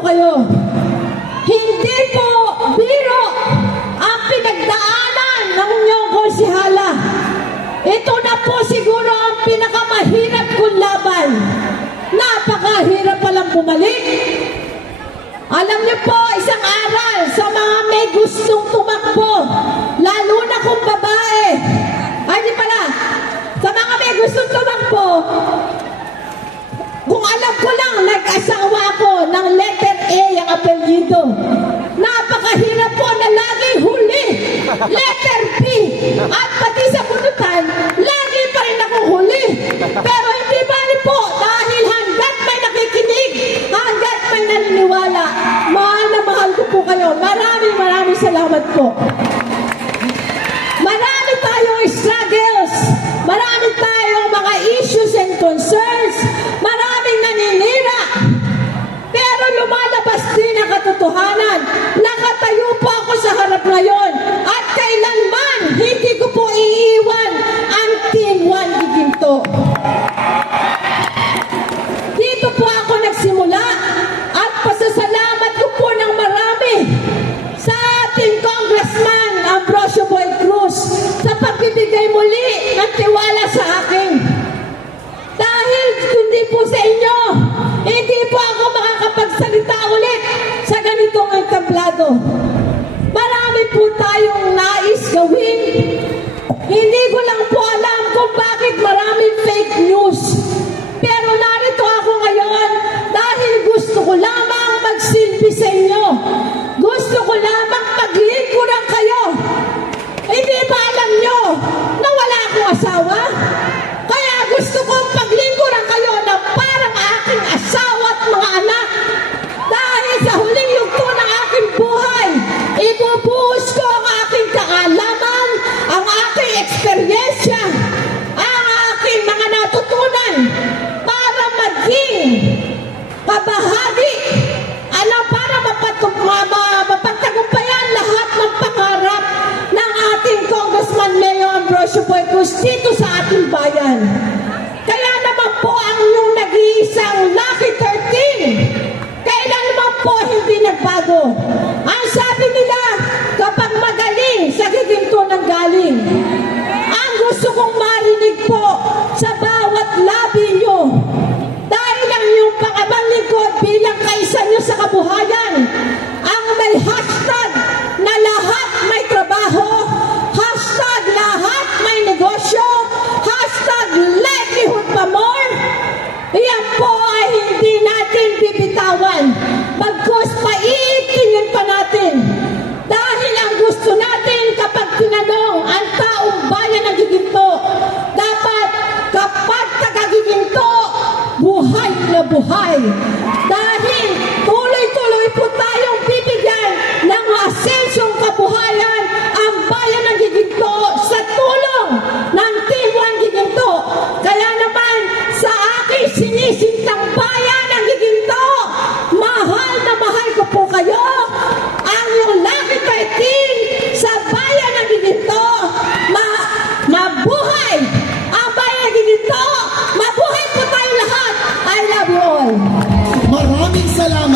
kayo. Hindi po biro ang pinagdaanan ng inyong konsihala. Ito na po siguro ang pinakamahirap kong laban. Napakahirap palang bumalik. Alam niyo po, isang aral sa mga may gustong tumakbo, lalo na kung babae. Ay, di pala, sa mga may gustong tumakbo, kung alam ko lang, nag-asawa ko ng letter apelyido. Napakahirap po na laging huli. Letter B. At pati sa kunutan, lagi pa rin ako huli. Pero hindi bali po dahil hanggat may nakikinig, hanggat may naniniwala, mahal na mahal ko po kayo. Maraming maraming salamat po. Marami tayong struggles. Katotohanan. Nakatayo po ako sa harap ngayon. At kailanman hindi ko po iiwan ang Team One Giginto. Gusto ko lamang magsilbi sa inyo. Gusto ko lamang maglingkuran kayo. Hindi ba alam nyo na wala akong asawa? Na.